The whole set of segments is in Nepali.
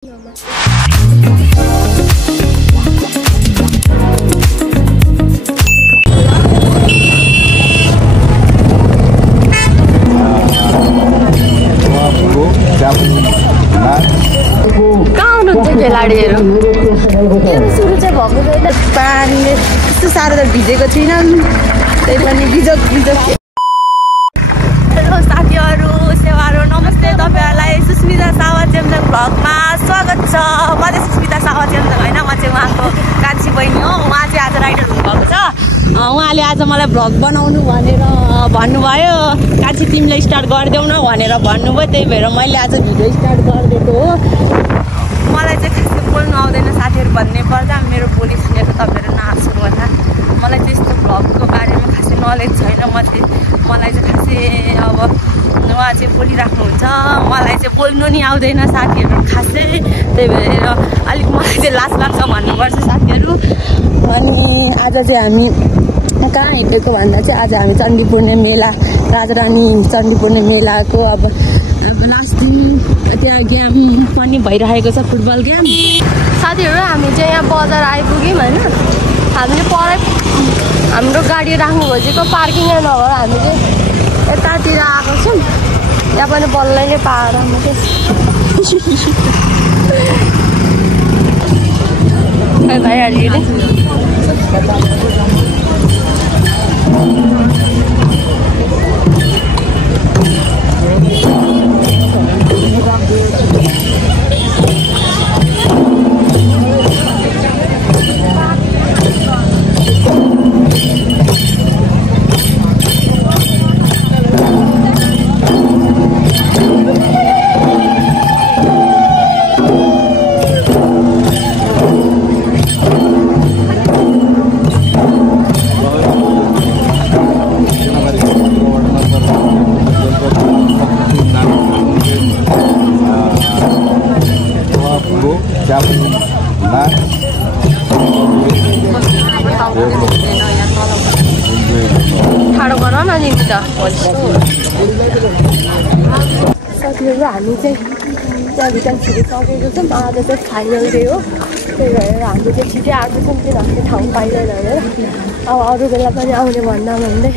खेलाडीहरू सुरु चाहिँ भएको छैन पानीले त्यस्तो साह्रो त भिजेको छैन त्यही पनि बिजोक हेलो साथीहरू सेवारो नमस्ते तपाईहरुलाई सुस्मिता सावा चेम्जङ भ्लगमा स्वागत छ। म चाहिँ सुस्मिता सावा चेम्जङ हैन, म चाहिँ उहाँको कान्छी बहिनी हो। उहाँ चाहिँ आज राइडर हुनुभएको छ। उहाँले आज मलाई भ्लग बनाउनु भनेर भन्नुभयो, कान्छी तिमीले स्टार्ट गरिदेऊ न भनेर भन्नुभयो, त्यही भएर मैले आज भिडियो स्टार्ट गरिदिएको हो। मलाई चाहिँ खासै बोल्नु आउँदैन साथीहरू भन्ने पर्दा मेरो बोली सुनेर तपाईँहरू नहाँस्नु होला। मलाई चाहिँ यस्तो भ्लगको बारेमा खासै नलेज छैन। मलाई चाहिँ खासै अब उहाँ चाहिँ बोलिराख्नुहुन्छ, मलाई चाहिँ बोल्नु नि आउँदैन साथीहरू खासै, त्यही भएर अलिक मलाई चाहिँ लाज लाग्छ भन्नुपर्छ साथीहरू। अनि आज चाहिँ हामी कहाँ हिँडेको भन्दा चाहिँ आज हामी चण्डीपूर्ण मेला, राजारानी चण्डीपूर्ण मेलाको अब लास्ट दिन त्यहाँ गेम पनि भइरहेको छ, फुटबल गेम। साथीहरू हामी चाहिँ यहाँ बजार आइपुग्यौँ होइन। हामीले परै हाम्रो गाडी राख्नु खोजेको पार्किङै नभएर हामी चाहिँ यतातिर आएको छौँ। यहाँ पनि बल्लै नै पाएर भइहाल्यो ठाडो गर न नि त। साथीहरू हामी चाहिँ त्यहाँभित्र छिरिसकेको छौँ। आज चाहिँ फाइनल डे हो, त्यही भएर हामी चाहिँ छिटै आएको छौँ किनभने ठाउँ पाइँदैन भनेर। अब अरू बेला पनि आउने भन्दै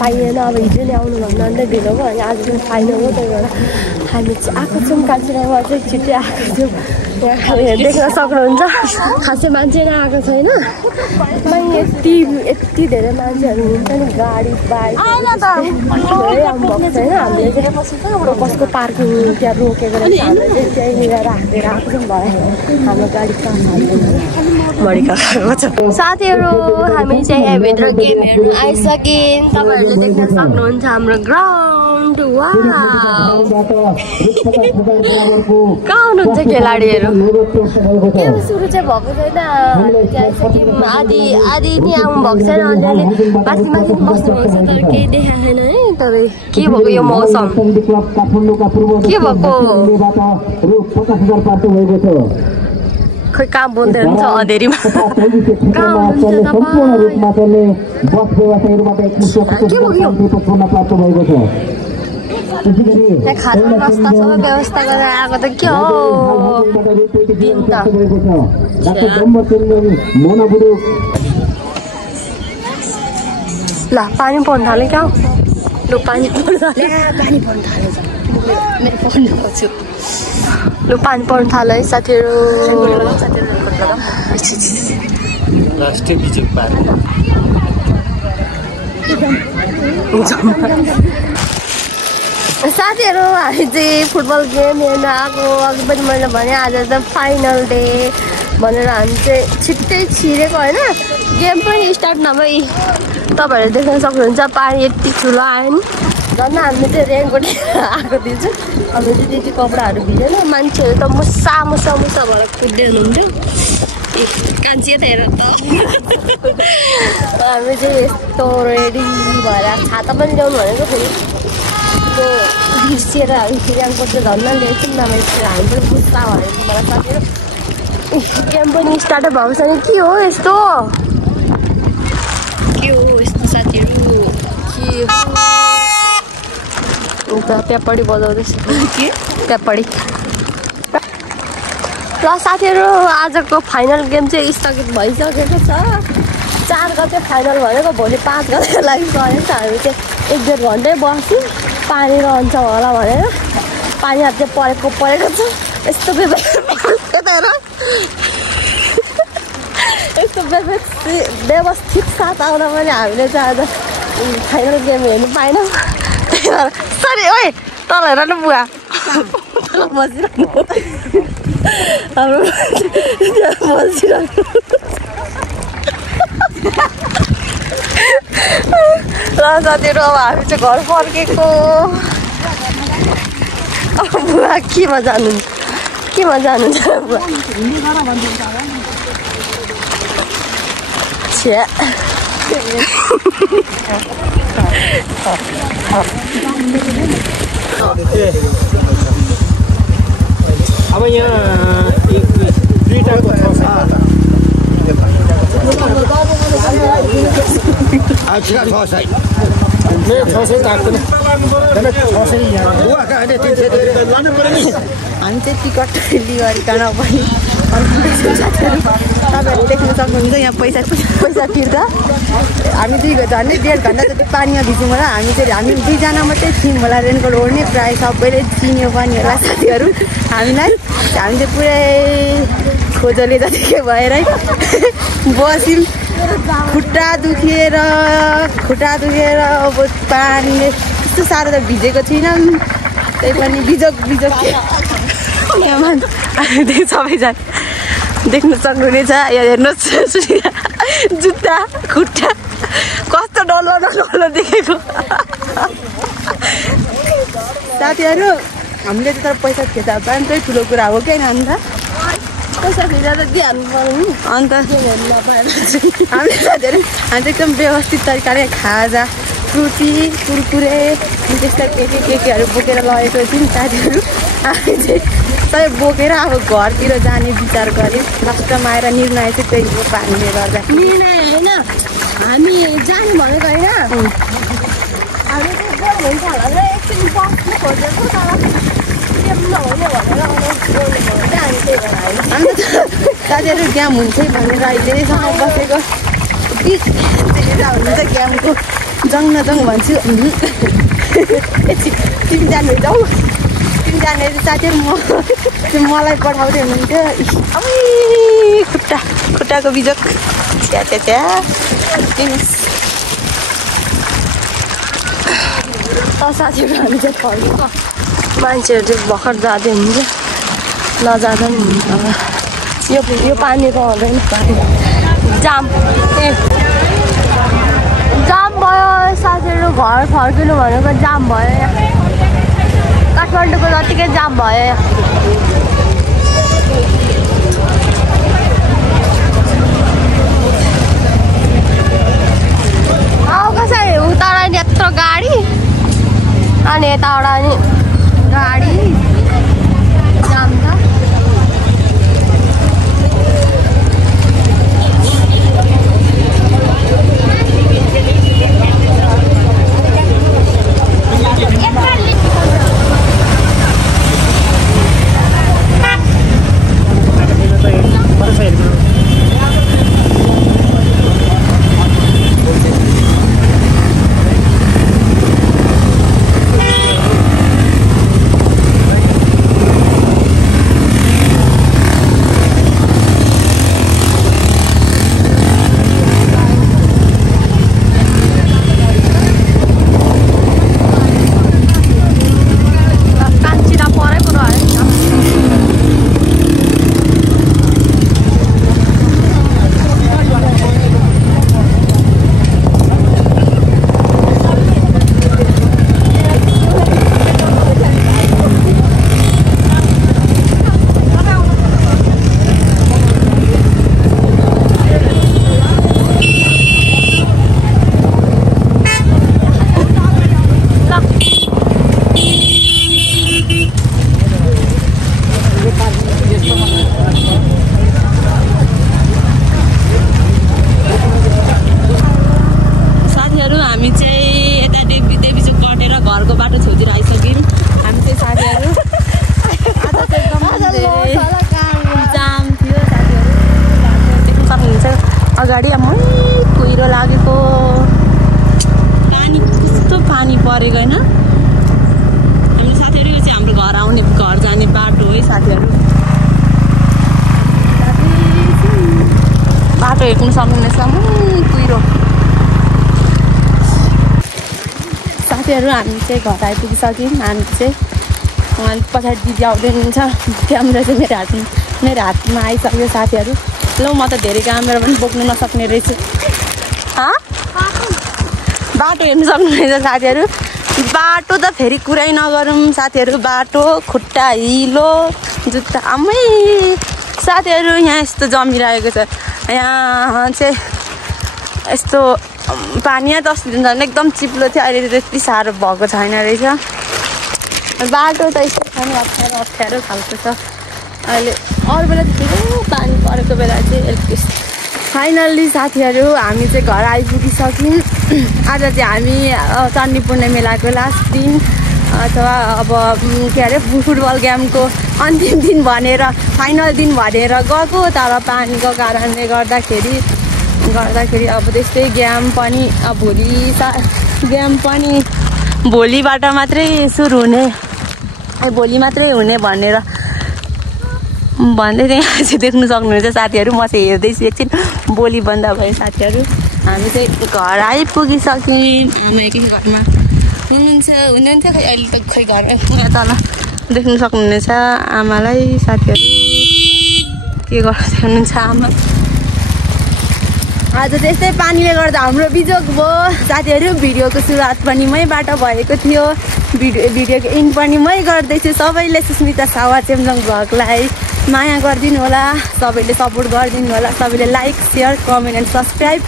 पाइएन, अब हिजो नै आउनु भन्दै ढिलो भयो। अनि आज चाहिँ फाइनल हो, त्यही भएर हामी चाहिँ आएको छौँ कान्छीरामा, चाहिँ छिटै आएको छौँ। यहाँ खालि देख्न सक्नुहुन्छ खासै मान्छे आएको छैन। यति धेरै मान्छेहरू हुन्छ नि, गाडी बाइक धेरै आउनुभएको छैन। हामीले चाहिँ कसको पार्किङ त्यहाँ रोकेको रहेछ, हामीले चाहिँ त्यहीँनिर राखेर आएको छौँ। भयो हाम्रो गाडी खाएको छ। साथीहरू हामी चाहिँ यहाँभित्र गेम हेर्नु आइसक्यौँ। तपाईँहरूले देख्न सक्नुहुन्छ हाम्रो ग्राउन्ड। कहाँ हुनुहुन्छ खेलाडीहरू? गेम सुरु चाहिँ भएको छैन, आधी नि आउनु भएको छैन, अलिअलि माथि बस्नुभएको छ, तर केही देखाएको छैन है। तर के भएको यो मौसम के भएको खै कहाँ बोल्दै हुन्छ अँधेरीमा? कहाँ हुनुहुन्छ तपाईँ? खाना नास्ता सबै व्यवस्था गरेर आएको त के हो दिन त। ल पानी पर्नु थाल्यो क्या? लु पानी पर्नु थाल्यो, लु पानी पर्नु थाल्यो है साथीहरू। साथीहरू हामी चाहिँ फुटबल गेम हेर्न आएको। अघि पनि मैले भने आज त फाइनल डे भनेर हामी चाहिँ छिट्टै छिरेको होइन। गेम पनि स्टार्ट नभई तपाईँहरूले देख्न सक्नुहुन्छ पानी यति ठुलो आयो नि। झन् हामीले चाहिँ रेनकोट आएको दिन्छौँ। हाम्रो चाहिँ त्यति कपडाहरू भिजेन, मान्छेहरू त मुसा भएर कुद्दै हुनुहुन्थ्यो। ए कान्छी त हेर त हामी चाहिँ यस्तो रेडी भएर छाता पनि ल्याउनु भनेको फेरि बिर्सिएर रेनकोट चाहिँ धन्न ल्याउँछौँ नभए हामी पनि मुसा भयो मलाई साथीहरू। गेम पनि स्टार्ट भएको छ नि, के हो यस्तो साथीहरू? के प्यापडी बजाउँदैछ कि प्यापडी ल साथीहरू आजको फाइनल गेम चाहिँ स्थगित भइसकेको छ। 4 गते फाइनल भनेको भोलि 5 गतेको लागि गएको छ। हामी चाहिँ 1-1.5 घन्टै बस्यौँ पानी रहन्छ होला भनेर। पानीहरू चाहिँ परेको छ। यस्तो यस्तो व्यवस्थित साथ आउँदा पनि हामीले चाहिँ आज फाइनल गेम हेर्नु पाएनौँ। सरी ओए तल हेर न बुवा बसिरहनु हाम्रो बसिरहनु ल साथीहरू अब हामी चाहिँ घर फर्केको। अब बुवा केमा जानुहुन्छ बुवा छ्या अब यहाँ दुईटाको हामी चाहिँ टिकट लिइकन पनि तपाईँहरूले देख्न सक्नुहुन्छ यहाँ पैसा तिर्दा हामी 1.5 घन्टा जति पानीमा भिज्यौँ होला। हामी 2जना मात्रै थियौँ होला रेनकोट ओढ्ने। प्रायः सबैले चिन्यो पनि होला साथीहरू हामीलाई। हामी चाहिँ पुरै खोजले जतिकै भएर बस्यौँ। खुट्टा दुखेर अब पानीले त्यस्तो साह्रो त भिजेको थिइनँ। त्यही पनि बिजोक सबैजना देख्न सक्नुहुनेछ। यहाँ हेर्नुहोस् जुत्ता खुट्टा कस्तो डल्लो देखेको। साथीहरू हामीले त तर पैसा थिएछ पनि चाहिँ ठुलो कुरा हो क्या अन्त पैसा थिएछ त दिइहाल्नु पर्यो नि। अन्त हामीले साथीहरू हामी चाहिँ एकदम व्यवस्थित तरिकाले खाजा फ्रुटी कुरकुरे त्यस्ता केहरू बोकेर लगेको थियौँ साथीहरू। हामी चाहिँ सबै बोकेर अब घरतिर जाने विचार गऱ्यौँ। लास्टमा आएर निर्णय चाहिँ त्यही हो पानीले गर्दा। निर्णय होइन हामी जानु भनेको होइन। हामी चाहिँ हुन्छ होला एकछिन बस्नु खोजेको तर गेम नहुने भनेर हामी त्यही भएर हामी साथीहरू गेम हुन्छ भनेर धेरैसँग बसेको हुन्छ गेमको जङ भन्छु। तिमी जानु जाऊ तिमी जाने साथीहरू मलाई पठाउँदै हुनुहुन्थ्यो। खुट्टाको बिजोक त्यहाँ साथीहरू हामी चाहिँ फर्केको। मान्छेहरू चाहिँ भर्खर जाँदै हुन्छ नजाँदा पनि हुन्छ। यो पानीको हुँदैन जाम भयो साथीहरू। घर फर्किनु भनेको जाम भयो। यहाँ काठमाडौँको जतिकै जाम भयो। कसरी उताबाट नि यत्रो गाडी अनि यताबाट नि गाडी जाम छ। परेको होइन। हामी साथीहरू यो चाहिँ हाम्रो घर आउने घर जाने बाटो है साथीहरू। बाटो हेर्नु सक्नुहुनेछ कुहिरो। साथीहरू हामी चाहिँ घर आइपुगिसक्यौँ। हामी चाहिँ उहाँ पछाडि दिदी आउँदै हुनुहुन्छ। क्यामेरा चाहिँ मेरो हातमा आइसक्यो साथीहरू। ल म त धेरै क्यामेरा पनि बोक्नु नसक्ने रहेछु। बाटो हेर्नु सक्नुहुनेछ साथीहरू। बाटो त फेरि कुरै नगरौँ साथीहरू। बाटो खुट्टा हिलो जुत्ता आमै साथीहरू यहाँ यस्तो जमिरहेको छ। यहाँ चाहिँ यस्तो पानी यहाँ 10 दिन झन् एकदम चिप्लो थियो। अहिले त्यति साह्रो भएको छैन रहेछ। बाटो त यस्तो छ नि अप्ठ्यारो खालको छ। अहिले अरू बेला त धेरै पानी परेको बेला चाहिँ फाइनल्ली साथीहरू हामी चाहिँ घर आइपुगिसक्यौँ। आज चाहिँ हामी चण्डी पूर्णे मेलाको लास्ट दिन अथवा अब के अरे फुटबल गेमको अन्तिम दिन भनेर फाइनल दिन भनेर गएको। तर पानीको कारणले गर्दाखेरि अब त्यस्तै गेम पनि गेम पनि भोलिबाट मात्रै सुरु हुने भोलि मात्रै हुने भनेर भन्दै चाहिँ यहाँ चाहिँ देख्नु सक्नुहुन्छ साथीहरू। म चाहिँ हेर्दैछु एकछिन बोली बन्द भयो साथीहरू। हामी चाहिँ घर आइपुगिसक्यौँ। आमा एकै घरमा हुनुहुन्छ खै अहिले त खै घर यहाँ तल देख्नु सक्नुहुनेछ आमालाई साथीहरू। के गर्दै हुनुहुन्छ आमा। आज त्यस्तै पानीले गर्दा हाम्रो बिजोग भयो साथीहरू। भिडियोको सुरुवात पनि मैबाट भएको थियो। भिडियोको इन्ड पनि मै गर्दैछु। सबैले सुस्मिता सावा चेम्जोङ भ्लगलाई माया गरिदिनु होला। सबैले सपोर्ट गरिदिनु होला। सबैले like share comment and subscribe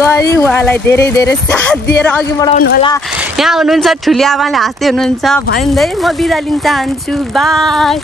गरी उहाँलाई धेरै धेरै साथ दिएर अघि बढाउनु होला। यहाँ हुनुहुन्छ ठुली आमाले हाँस्दै हुनुहुन्छ भन्दै म बिदा लिन चाहन्छु। बाई।